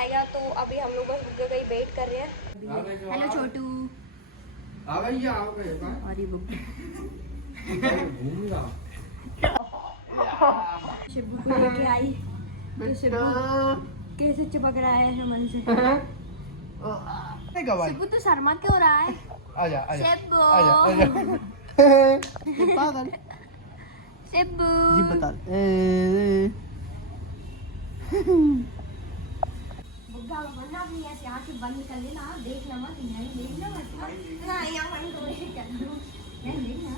आएगा तो अभी हम लोग बस बुग्गा का ही वेट कर रहे हैं। हेलो छोटू। और ये बुग्गा शिबू को लेके आई तो शिबू कैसे चिपक रहा है मन से। शिबू तो शर्मा क्यों रहा है? आजा शिबू पागल शिबू जी बता बुग्गा वरना भी ऐसे आंखें बंद कर लेना, देखना मत, नहीं देखना मत ना, यहाँ बंद कर दो, नहीं देखना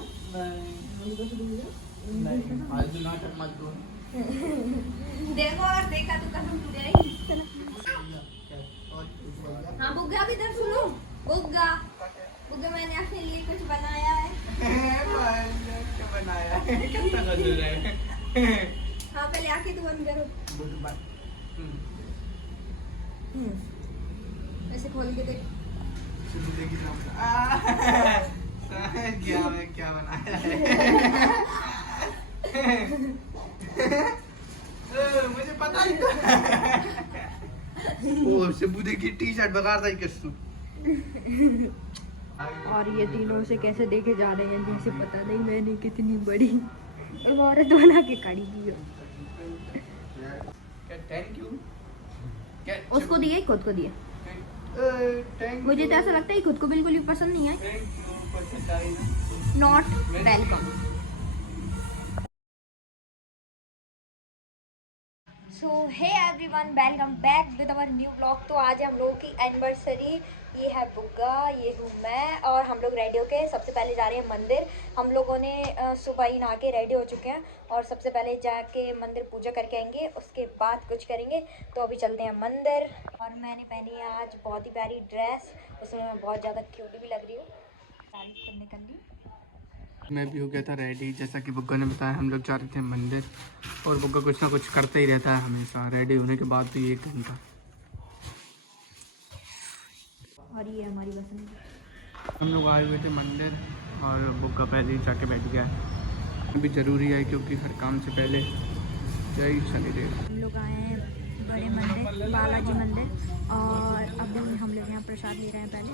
आज नाटक मत दो। देखो और देखा तो कसम टूट जाएगी। हाँ बुग्गा भी इधर सुनो। बुग्गा बुग्गा मैंने अपने लिए कुछ बनाया है। बनाया है कितना गजब है। हाँ पहले आंखें तो बंद करो। ऐसे खोल के देख। क्या बनाया है। मुझे पता नहीं था। ओ शिबू देखी टी-शर्ट बगाड़ दी किसने। और ये तीनों से कैसे देखे जा रहे हैं जैसे पता नहीं मैंने कितनी बड़ी इमारत बना के खड़ी की हो। Thank you. उसको दिए खुद को दिया। मुझे तो ऐसा लगता है खुद को बिल्कुल भी पसंद नहीं है। Not welcome. So hey everyone, welcome back with our new blog. तो आज है हम लोगों की एनिवर्सरी। ये है बुग्गा, ये हूँ मैं, और हम लोग रेडी होके सबसे पहले जा रहे हैं मंदिर। हम लोगों ने सुबह ही नहा के रेडी हो चुके हैं और सबसे पहले जाके मंदिर पूजा करके आएंगे, उसके बाद कुछ करेंगे। तो अभी चलते हैं मंदिर। और मैंने पहनी है आज बहुत ही प्यारी ड्रेस, उसमें मैं बहुत ज़्यादा क्यूट भी लग रही हूँ। तारीफ करने कर ली। मैं भी हो गया था रेडी, जैसा कि बुग्गा ने बताया हम लोग जा रहे थे मंदिर। और बुग्गा कुछ ना कुछ करते ही रहता है हमेशा, रेडी होने के बाद भी 1 घंटा। और ये हमारी बस हम लोग आए हुए थे मंदिर और बुग्गा पहले ही जाके बैठ गया। भी ज़रूरी है क्योंकि हर काम से पहले यही चली रही। हम लोग आए हैं बड़े मंदिर, बालाजी मंदिर, और अभी हम लोग यहाँ प्रसाद ले रहे हैं। पहले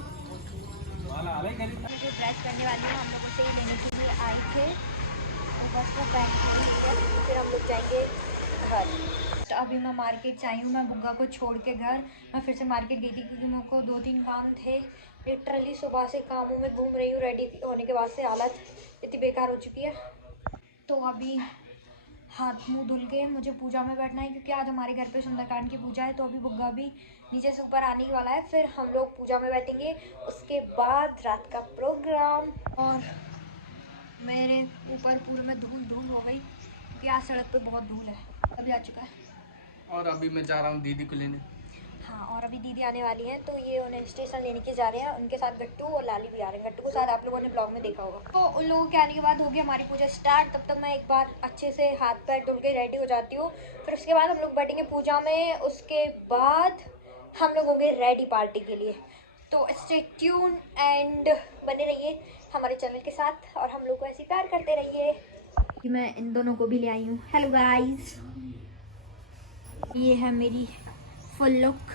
जो ड्रेस करने वाली हूँ हम लोग उसे ही लेने के लिए आए थे, तो बस वो पहन के फिर हम लोग जाएंगे घर। तो अभी मैं मार्केट से आई हूँ, मैं बुग्गा को छोड़ के घर। मैं फिर से मार्केट गई थी क्योंकि मेरे को 2-3 काम थे। लिटरली सुबह से कामों में घूम रही हूँ, रेडी होने के बाद से हालत इतनी बेकार हो चुकी है। तो अभी हाथ मुंह धुल के मुझे पूजा में बैठना है क्योंकि आज हमारे घर पे सुंदरकांड की पूजा है। तो अभी बुग्गा भी नीचे से ऊपर आने वाला है, फिर हम लोग पूजा में बैठेंगे, उसके बाद रात का प्रोग्राम। और मेरे ऊपर पूरे में धूल हो गई क्योंकि आज सड़क पे बहुत धूल है। अभी आ चुका है और अभी मैं जा रहा हूँ दीदी को लेने। हाँ, और अभी दीदी आने वाली हैं तो ये उन्हें स्टेशन लेने के जा रहे हैं। उनके साथ गट्टू और लाली भी आ रहे हैं। गट्टू को शायद आप लोगों ने ब्लॉग में देखा होगा। तो उन लोगों के आने के बाद होगी हमारी पूजा स्टार्ट। तब तक मैं एक बार अच्छे से हाथ पैर धुल के रेडी हो जाती हूँ, फिर उसके बाद हम लोग बैठेंगे पूजा में। उसके बाद हम लोग होंगे रेडी पार्टी के लिए। तो स्टे ट्यून एंड बने रहिए हमारे चैनल के साथ और हम लोग को ऐसे प्यार करते रहिए। मैं इन दोनों को भी ले आई हूँ। हेलो गाइस, ये है मेरी फुल लुक।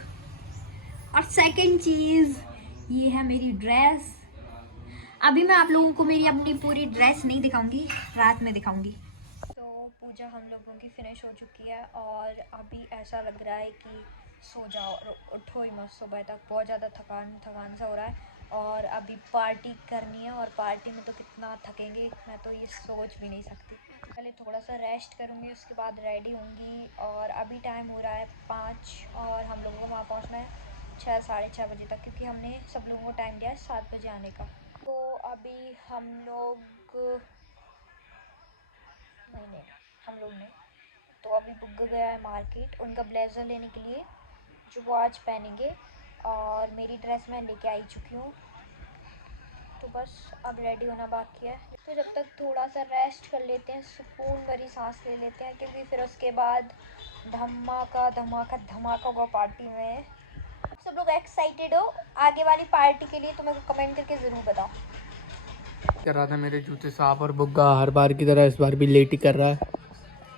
और सेकंड चीज़, ये है मेरी ड्रेस। अभी मैं आप लोगों को मेरी अपनी पूरी ड्रेस नहीं दिखाऊंगी, रात में दिखाऊंगी। तो पूजा हम लोगों की फिनिश हो चुकी है और अभी ऐसा लग रहा है कि सो जाओ और उठो ही मत सुबह तक। बहुत ज़्यादा थकान सा हो रहा है और अभी पार्टी करनी है और पार्टी में तो कितना थकेंगे, मैं तो ये सोच भी नहीं सकती। पहले थोड़ा सा रेस्ट करूँगी, उसके बाद रेडी होंगी। और अभी टाइम हो रहा है 5 और हम लोगों को वहाँ पहुँचना है 6-6:30 बजे तक, क्योंकि हमने सब लोगों को टाइम दिया है 7 बजे आने का। तो अभी हम लोग नहीं, तो अभी बुग्गा गया है मार्केट उनका ब्लेज़र लेने के लिए जो वो आज पहनेंगे, और मेरी ड्रेस मैं लेके आई चुकी हूँ। तो बस अब रेडी होना बाकी है। तो जब तक थोड़ा सा रेस्ट कर लेते हैं, सुकून भरी सांस ले लेते हैं, क्योंकि फिर उसके बाद धमाका होगा पार्टी में। सब लोग एक्साइटेड हो आगे वाली पार्टी के लिए तो मेरे को कमेंट करके ज़रूर बताओ। कर रहा था मेरे जूते साफ, और बुग्गा हर बार की तरह इस बार भी लेट ही कर रहा है।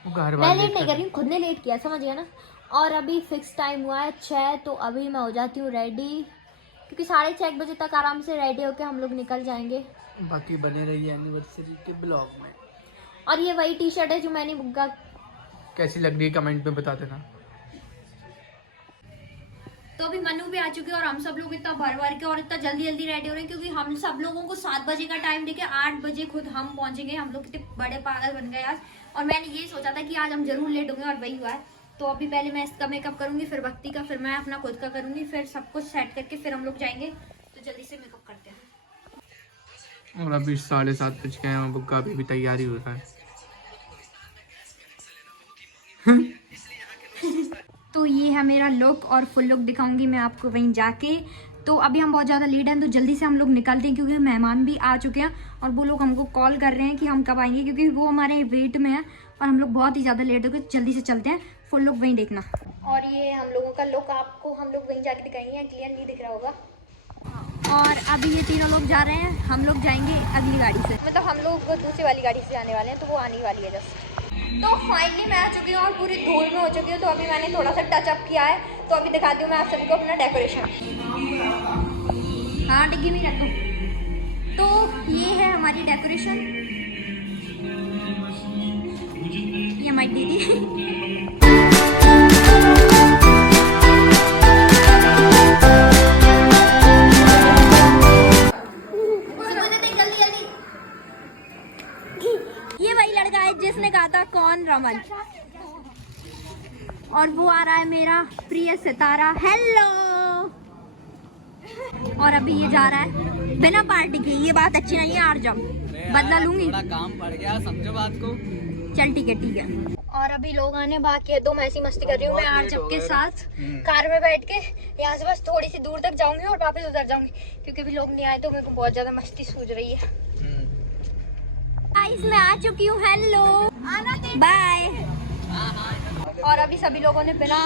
बुग्गा हर बार मैं लेट नहीं कर रही हूँ, खुद ने लेट किया, समझ गया ना। और अभी फिक्स टाइम हुआ है 6, तो अभी मैं हो जाती हूँ रेडी, क्योंकि 6:30 बजे तक आराम से रेडी होकर हम लोग निकल जाएंगे। बाकी बने रहिए एनिवर्सरी के ब्लॉग में। और ये वही टी शर्ट है जो मैंने बुग्गा, कैसी लग रही है कमेंट में बता देना। तो अभी मनु भी आ चुके हैं और हम सब लोग इतना भर के और इतना जल्दी रेडी हो रहे हैं, क्योंकि हम सब लोगों को 7 बजे का टाइम देके 8 बजे खुद हम पहुंचेंगे। हम लोग कितने बड़े पागल बन गए आज, और मैंने ये सोचा था कि आज हम जरूर लेट होंगे और वही हुआ है। तो अभी पहले मैं इसका मेकअप करूंगी, फिर भक्ति का, फिर मैं अपना खुद का करूंगी, फिर सब कुछ सेट करके फिर हम लोग जाएंगे। तो जल्दी से मेकअप करते हैं। और अभी 7:30 बज गए हैं, बुक्का अभी भी तैयारी हो रहा है। तो ये है मेरा लुक, और फुल लुक दिखाऊंगी मैं आपको वहीं जाके। तो अभी हम बहुत ज़्यादा लेट हैं, तो जल्दी से हम लोग निकलते हैं, क्योंकि मेहमान भी आ चुके हैं और वो लोग हमको कॉल कर रहे हैं कि हम कब आएंगे, क्योंकि वो हमारे वेट में है और हम लोग बहुत ही ज़्यादा लेट हो गए। जल्दी से चलते हैं, फुल लुक वहीं देखना। और ये हम लोगों का लुक आपको हम लोग वहीं जाके दिखाएंगे, क्लियर नहीं दिख रहा होगा। और अभी ये तीनों लोग जा रहे हैं, हम लोग जाएंगे अगली गाड़ी से, मतलब हम लोग दूसरी वाली गाड़ी से जाने वाले हैं, तो वो आने वाली है जस्ट। तो फाइनली मैं आ चुकी हूँ और पूरी धूल में हो चुकी हूँ। तो अभी मैंने थोड़ा सा टचअप किया है, तो अभी दिखाती हूँ मैं आप सभी को अपना डेकोरेशन। हाँ डिग्गी में रख दो। तो ये है हमारी डेकोरेशन, ये हमारी दीदी। ये वही लड़का है जिसने कहा था कौन रमन, और वो आ रहा है मेरा प्रिय सितारा। हेलो। और अभी ये जा रहा है बिना पार्टी के, ये बात अच्छी नहीं है। आर जाओ, बदला लूंगी। थोड़ा काम पड़ गया, समझो बात को। चल ठीक है। और अभी लोग आने बाकी है, तो मैं ऐसी मस्ती कर रही हूँ मैं आरजब के साथ कार में बैठ के। यहाँ से बस थोड़ी सी दूर तक जाऊंगी और वापस उधर जाऊंगी, क्योंकि अभी लोग नहीं आए, तो मेरे को बहुत ज्यादा मस्ती सूझ रही है। गाइस मैं आ चुकी हूँ, हेलो बाय। और अभी सभी लोगों ने बिना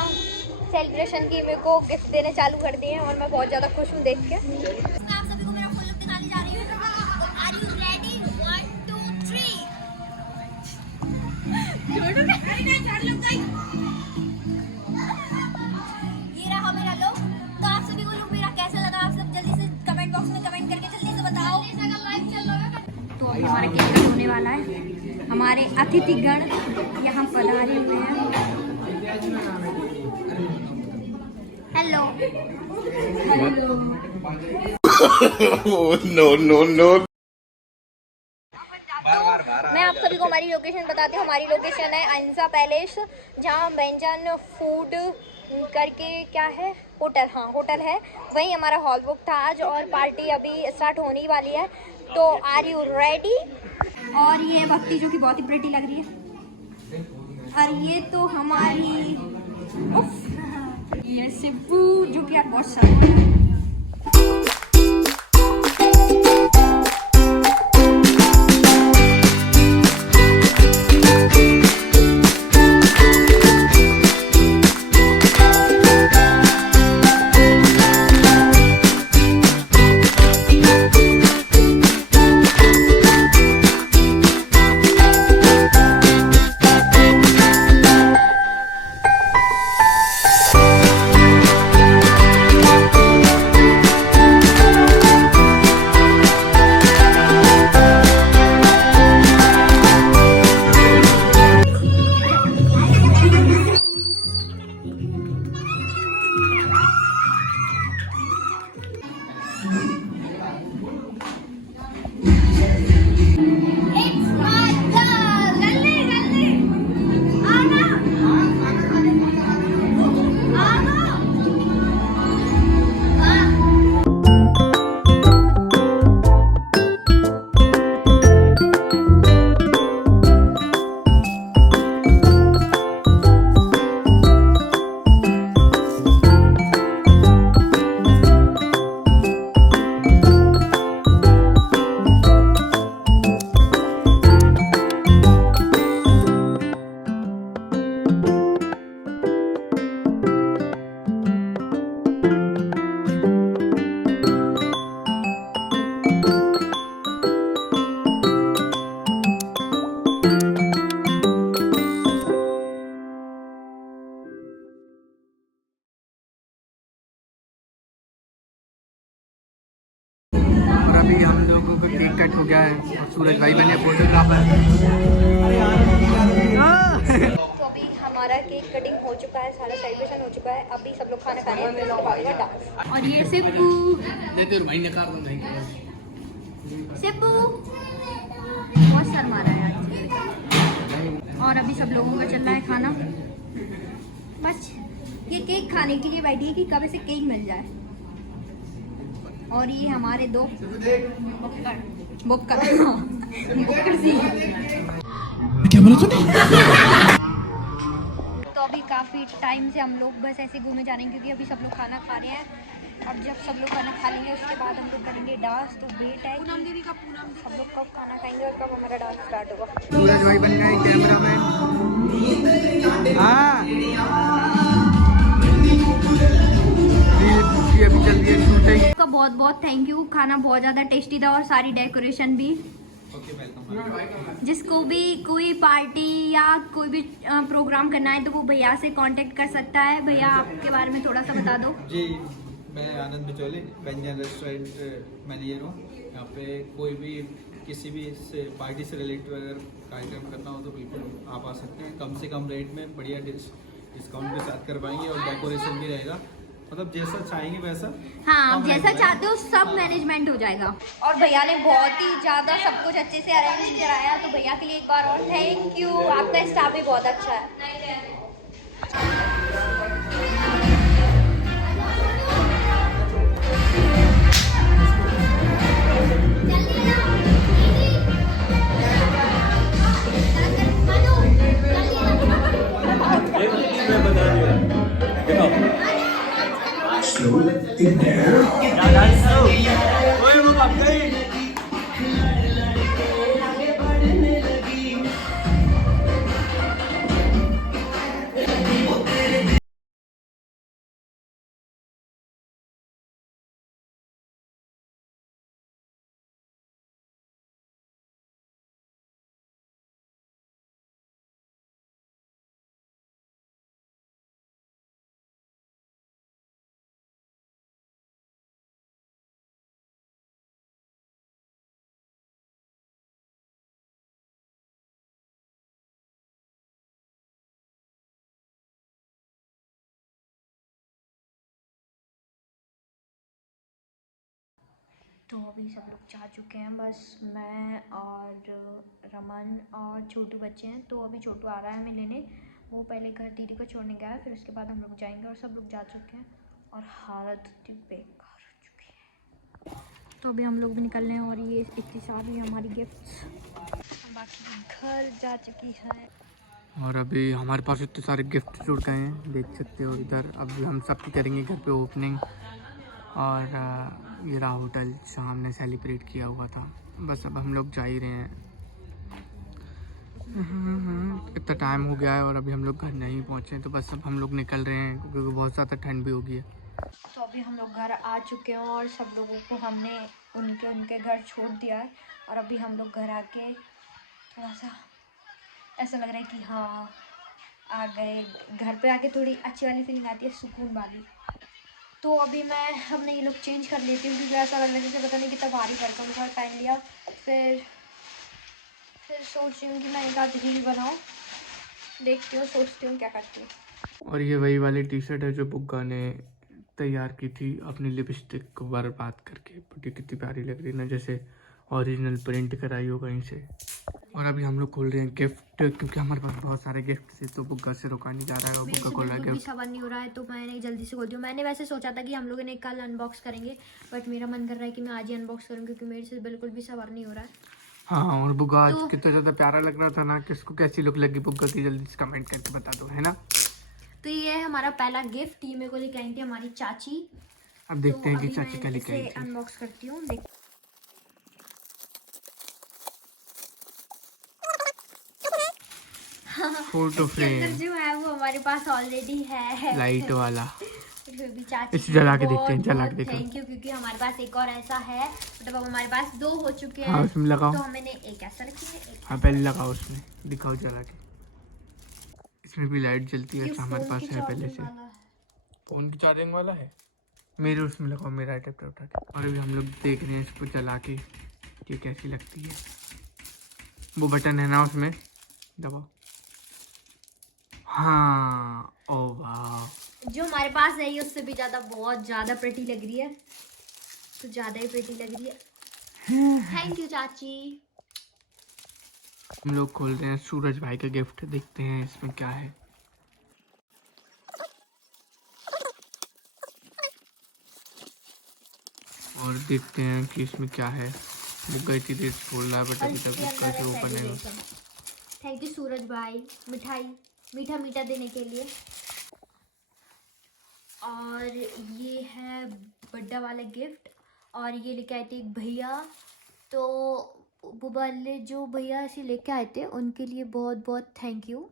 सेलिब्रेशन की मेरे को गिफ्ट देने चालू कर दिए हैं, और मैं बहुत ज़्यादा खुश हूँ देख के। मैं आप सभी को मेरा फुल लुक दिखाने जा रही हूँ। Are you ready? 1 2 3। ये रहा मेरा लुक। तो आप सभी को लुक मेरा कैसा लगा, आप सब जल्दी से कमेंट बॉक्स में कमेंट करके जल्दी से बताओ। तो अभी हमारा केक कट होने वाला है। हमारे अतिथिगण यहाँ पधारे हुए हैं। हेलो। No. मैं आप सभी को हमारी लोकेशन बताती हूँ। हमारी लोकेशन है अहिंसा पैलेस, जहाँ व्यंजन फूड करके क्या है, होटल, हाँ होटल है, वहीं हमारा हॉल बुक था आज, और पार्टी अभी स्टार्ट होने वाली है। तो आर यू रेडी? और ये भक्ति जो कि बहुत ही प्रिटी लग रही है, और ये तो हमारी ये सिब्बू जो कि यार बहुत शर्मा है। अभी हम लोगों का केक कट हो गया है और सूरज भाई बने फोटोग्राफर। तो अभी हमारा केक कटिंग हो चुका है, सारा सेलिब्रेशन हो चुका है। अभी सब लोग खाना खा रहे हैं, फिर उसके बाद होगा डांस। और ये सिप्पू बहुत शर्मा रहा है आज। और अभी सब लोगों का चल रहा है खाना, बस ये केक खाने के लिए बैठी है कि कब इसे केक मिल जाए। और ये हमारे दो बुक्कर सी। क्या बोला तूने? तो अभी काफ़ी टाइम से हम लोग बस ऐसे घूमे जा रहे हैं क्योंकि अभी सब लोग खाना खा रहे हैं। अब जब सब लोग खाना खा लेंगे उसके बाद हम लोग करेंगे डांस। तो वेट है कि सब लोग कब खाना खाएंगे और कब हमारा डांस स्टार्ट होगा। सूरज भाई बन गए कैमरामैन। हाँ अभी चल रही है शूटिंग। आपका बहुत बहुत थैंक यू, खाना बहुत ज़्यादा टेस्टी था और सारी डेकोरेशन भी। जिसको भी कोई पार्टी या कोई भी प्रोग्राम करना है तो वो भैया से कांटेक्ट कर सकता है। भैया आपके बारे में थोड़ा सा बता दो। जी, मैं आनंद बिचौली व्यंजन रेस्टोरेंट मैनेजर हूँ। यहाँ पे कोई भी किसी भी से पार्टी से रिलेटेड अगर कार्यक्रम करना हो तो बिल्कुल आप आ सकते हैं। कम से कम रेट में बढ़िया डिस्काउंट के साथ करवाएंगे और डेकोरेशन भी रहेगा, मतलब जैसा चाहेंगे वैसा। हाँ, आप जैसा चाहते हो सब मैनेजमेंट हो जाएगा। और भैया ने बहुत ही ज़्यादा सब कुछ अच्छे से अरेंज कराया, तो भैया के लिए एक बार और थैंक यू। आपका स्टाफ भी बहुत अच्छा है। In there. तो अभी सब लोग जा चुके हैं, बस मैं और रमन और छोटू बच्चे हैं। तो अभी छोटू आ रहा है हमें लेने, वो पहले घर दीदी को छोड़ने गया है, फिर उसके बाद हम लोग जाएंगे। और सब लोग जा चुके हैं और हालत इतनी बेकार हो चुकी है। तो अभी हम लोग भी निकल रहे हैं और ये इतनी सारी हमारी गिफ्ट्स बाकी घर जा चुकी है। और अभी हमारे पास इतने सारे गिफ्ट जुड़ गए हैं, देख सकते हो इधर। अभी हम सबकी करेंगे घर पे ओपनिंग। और ये रहा होटल जहाँ हमने सेलिब्रेट किया हुआ था। बस अब हम लोग जा ही रहे हैं। इतना टाइम हो गया है और अभी हम लोग घर नहीं पहुँचे, तो बस अब हम लोग निकल रहे हैं क्योंकि बहुत ज़्यादा ठंड भी हो गई है। तो अभी हम लोग घर आ चुके हैं और सब लोगों को हमने उनके घर छोड़ दिया है। और अभी हम लोग घर आके थोड़ा सा ऐसा लग रहा है कि हाँ आ गए। घर पे आके थोड़ी अच्छी वाली फीलिंग आती है, सुकून वाली। तो अभी मैं अपने ये लुक चेंज कर लेती हूँ क्योंकि ऐसा लग रहा है जैसे पता नहीं कितना भारी भरकम सा पहन लिया। फिर सोच रही हूँ कि मैं एक आध रील बनाऊँ, देखती हूँ, सोचती हूँ क्या करती हूँ। और ये वही वाली टी शर्ट है जो बुग्गा ने तैयार की थी अपनी लिपस्टिक को बर्बाद करके। बट ये कितनी प्यारी लग रही है ना, जैसे ओरिजिनल प्रिंट कराई हो कहीं से। और अभी हम लोग खोल रहे हैं गिफ्ट क्योंकि हमारे पास बहुत सारे गिफ्ट थे, तो बुग्गा से रुका नहीं जा रहा है और बुग्गा खोल रहा है गिफ्ट। सबर नहीं हो रहा है तो मैंने जल्दी से खोल दिया। मैंने वैसे सोचा था कि हम लोग ने कल अनबॉक्स करेंगे, बट मेरा मन कर रहा है कि मैं आज ही अनबॉक्स करूँ क्योंकि मेरे से बिल्कुल भी सबर नहीं हो रहा है। हाँ, और बुग्गा आज कितना ज़्यादा प्यारा लग रहा था ना। किसको कैसी लुक लगी बुग्गा की, जल्दी से कमेंट करके बता दो, है ना। तो ये है हमारा पहला गिफ्ट, ये मेरे को लेके आई थी हमारी चाची। अब देखते हैं कि अभी चाची मैं क्या लेके आई इसे थी। अनबॉक्स करती हूँ। फोटो फ्रेम जो है वो हमारे पास ऑलरेडी है, लाइट वाला। फिर भी चाची इसे जला के देखते हैं, जला के देखो। थैंक यू, क्योंकि हमारे पास एक और ऐसा है। मतलब अब हमारे पास दो हो चुके हैं। हाँ, उसमें लगाओ। तो हमने एक ऐसा रखी है, एक हाँ, पहले लगाओ उसमें, दिखाओ जला के। इसमें भी लाइट जलती है, ये अच्छा हमारे फोन पास की है पहले चार्जिंग से। वाला है। फ़ोन की चार्जिंग वाला है। मेरे उसमें लगाओ, मेरा अडेप्टर उठा के। और अभी हम लोग देख रहे हैं इसको चला के कि कैसी लगती है। वो बटन है ना उसमें, दबाओ। हाँ, ओ वाह। जो हमारे पास है ये उससे भी ज़्यादा, बहुत ज़्यादा प्रेटी लग रही है, तो ज़्यादा ही प्रेटी लग रही है। थैंक यू चाची। हम लोग खोल रहे हैं सूरज भाई का गिफ्ट, देखते हैं इसमें क्या है। और देखते हैं कि इसमें क्या है। बुग्गा इतनी देर से खोल रहा है बट और अभी तक इसके बुग्गा अंदर से है ओपन है। सेलिब्रेशन। थैंक यू सूरज भाई, मिठाई मीठा मीठा देने के लिए। और ये है बर्थडे वाला गिफ्ट, और ये लेके आए थे एक भैया, तो वो वाले जो भैया ऐसे लेके आए थे उनके लिए बहुत बहुत thank you.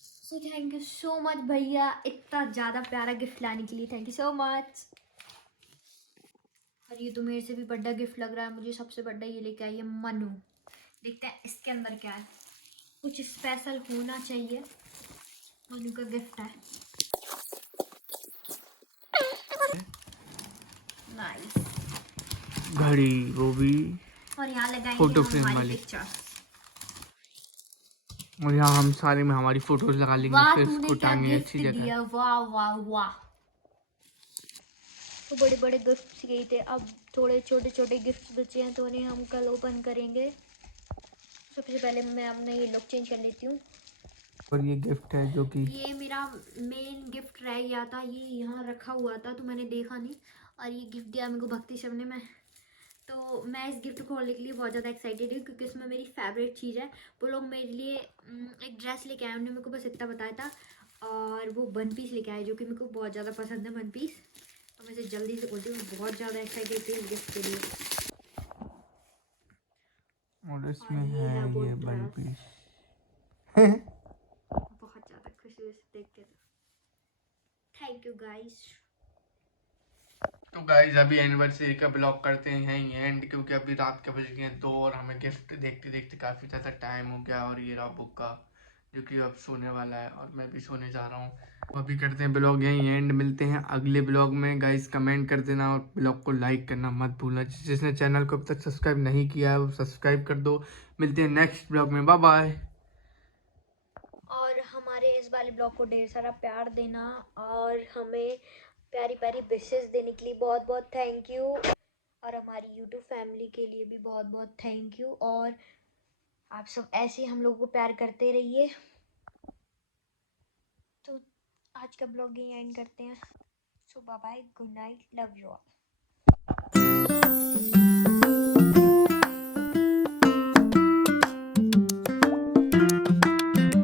So thank you so much भैया, इतना ज़्यादा प्यारा गिफ्ट लाने के लिए, थैंक यू सो मच। और ये तो मेरे से भी बड़ा गिफ्ट लग रहा है मुझे, सबसे बड़ा ये लेके आई है मनु। देखते हैं इसके अंदर क्या है, कुछ स्पेशल होना चाहिए। मनु का गिफ्ट है, नाइस। घड़ी, वो भी और यहाँ लगाएंगे फोटो हम फ्रेम हमारी वाली। पिक्चर। और यहाँ हम सारे में हमारी फोटोज लगा लेंगे, वाह फिर तूने इसको क्या टांगे गिफ्ट अच्छी जगह। दिया, वाह वाह वाह। तो बड़े बड़े गिफ्ट्स गए थे, अब थोड़े छोटे छोटे गिफ्ट्स बचे हैं तो उन्हें हम कल ओपन करेंगे। सबसे पहले मैं अपना ये लुक चेंज कर लेती हूँ। और ये गिफ्ट है जो कि ये मेरा मेन गिफ्ट रह गया था, ये यहाँ रखा हुआ था तो मैंने देखा नहीं, और ये गिफ्ट दिया मेरे को भक्ति शव ने। मैं तो मैं इस गिफ्ट को खोलने के लिए बहुत ज़्यादा एक्साइटेड हूँ, क्योंकि इसमें मेरी फेवरेट चीज़ है। वो लोग मेरे लिए एक ड्रेस लेके आए, उन्होंने मेरे को बस इतना बताया था, और वो वन पीस लेके आए जो कि मेरे को बहुत ज़्यादा पसंद है वन पीस। तो मैं इसे जल्दी से खोलती हूँ, बहुत ज़्यादा एक्साइटेड थी इस गिफ्ट के लिए। और इसमें और ये है वो ये वन ड्रेस, पीस। बहुत ज़्यादा खुशी से देख के। Thank you guys. तो गाइज अभी एनिवर्सरी का ब्लॉग करते हैं यहीं एंड, क्योंकि अभी रात के बज गए हैं 2 और हमें गिफ्ट देखते देखते काफ़ी ज़्यादा टाइम हो गया। और ये रहा बुक्का जो कि अब सोने वाला है और मैं भी सोने जा रहा हूँ। तो अभी करते हैं ब्लॉग यहीं एंड, मिलते हैं अगले ब्लॉग में। गाइज कमेंट कर देना और ब्लॉग को लाइक करना मत भूलना। जिसने चैनल को अब तक सब्सक्राइब नहीं किया है वो सब्सक्राइब कर दो। मिलते हैं नेक्स्ट ब्लॉग में, बाय बाय। और हमारे इस वाले ब्लॉग को ढेर सारा प्यार देना, और हमें प्यारी प्यारी विशेस देने के लिए बहुत बहुत थैंक यू। और हमारी यूट्यूब फैमिली के लिए भी बहुत बहुत थैंक यू। और आप सब ऐसे ही हम लोगों को प्यार करते रहिए। तो आज का ब्लॉग यहीं एंड करते हैं। So bye bye, good night, love you all.